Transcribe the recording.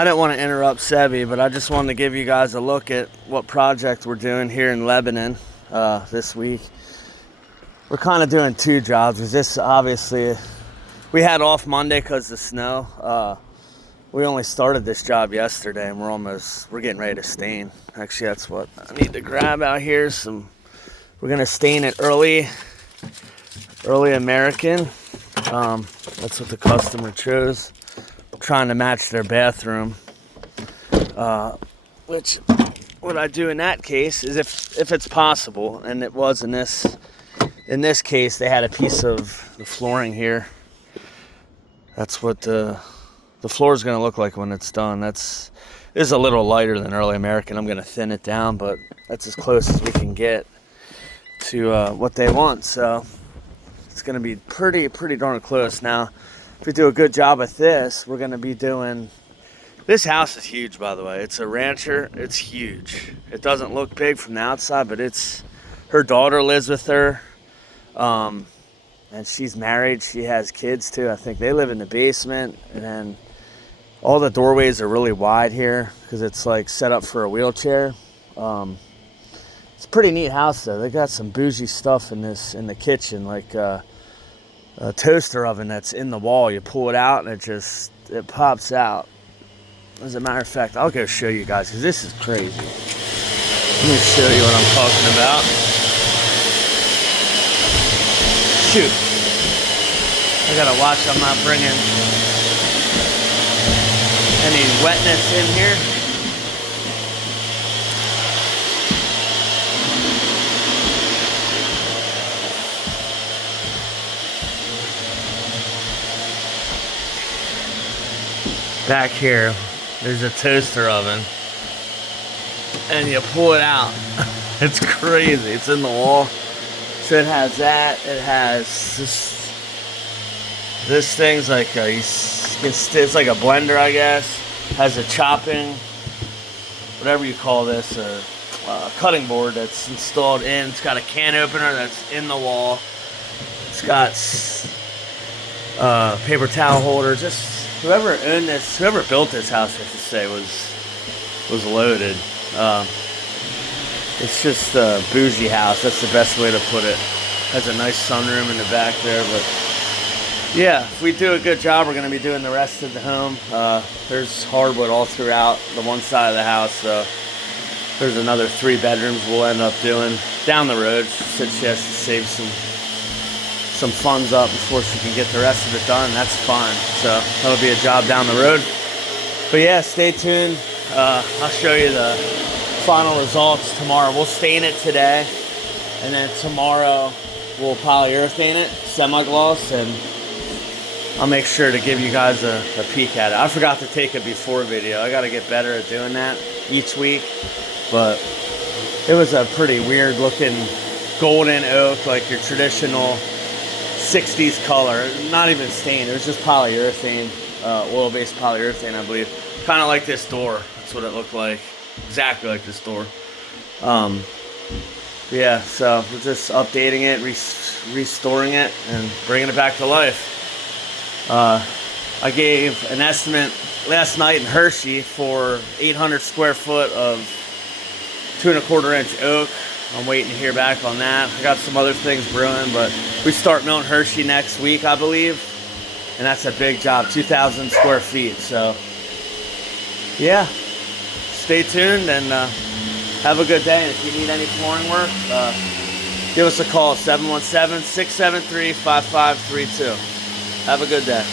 I didn't want to interrupt Sebi, but I just wanted to give you guys a look at what project we're doing here in Lebanon this week. We're kind of doing two jobs. This obviously, we had off Monday because of snow. We only started this job yesterday, and we're getting ready to stain. Actually, that's what I need to grab out here. We're gonna stain it early American. That's what the customer chose. Trying to match their bathroom, which what I do in that case is if it's possible, and it was in this case, they had a piece of the flooring here. That's what the floor is going to look like when it's done. This is a little lighter than early American. I'm going to thin it down, but that's as close as we can get to what they want. So it's going to be pretty darn close. Now, if we do a good job with this, we're going to be doing... This house is huge, by the way. It's a rancher. It's huge. It doesn't look big from the outside, but her daughter lives with her. And she's married. She has kids, too. I think they live in the basement. And then all the doorways are really wide here because it's like set up for a wheelchair. It's a pretty neat house, though. They got some bougie stuff in the kitchen, like... a toaster oven that's in the wall. You pull it out and it pops out. As a matter of fact, I'll go show you guys because this is crazy. Let me show you what I'm talking about. Shoot. I gotta watch I'm not bringing any wetness in here. Back here, there's a toaster oven, and you pull it out. It's crazy. It's in the wall. So it has that. It has this thing's like it's like a blender, I guess. Has a chopping, whatever you call this, a cutting board that's installed in. It's got a can opener that's in the wall. It's got paper towel holders. Whoever built this house, I should say, was loaded. It's just a bougie house. That's the best way to put it. Has a nice sunroom in the back there, but yeah, if we do a good job, we're going to be doing the rest of the home. There's hardwood all throughout the one side of the house, so there's another 3 bedrooms we'll end up doing down the road. She has to save some funds up before she can get the rest of it done. That's fine. So that'll be a job down the road. But yeah, stay tuned. I'll show you the final results tomorrow. We'll stain it today, and then tomorrow we'll polyurethane it, semi-gloss, and I'll make sure to give you guys a peek at it. I forgot to take a before video. I got to get better at doing that each week, but it was a pretty weird looking golden oak, like your traditional 60s color, not even stained. It was just polyurethane, oil-based polyurethane, I believe. Kind of like this door. That's what it looked like. Exactly like this door. Yeah, so we're just updating it, restoring it, and bringing it back to life. I gave an estimate last night in Hershey for 800 square foot of 2 1/4 inch oak. I'm waiting to hear back on that. I got some other things brewing, but we start milling Hershey next week, I believe. And that's a big job, 2,000 square feet. So, yeah, stay tuned and have a good day. And if you need any flooring work, give us a call, 717-673-5532. Have a good day.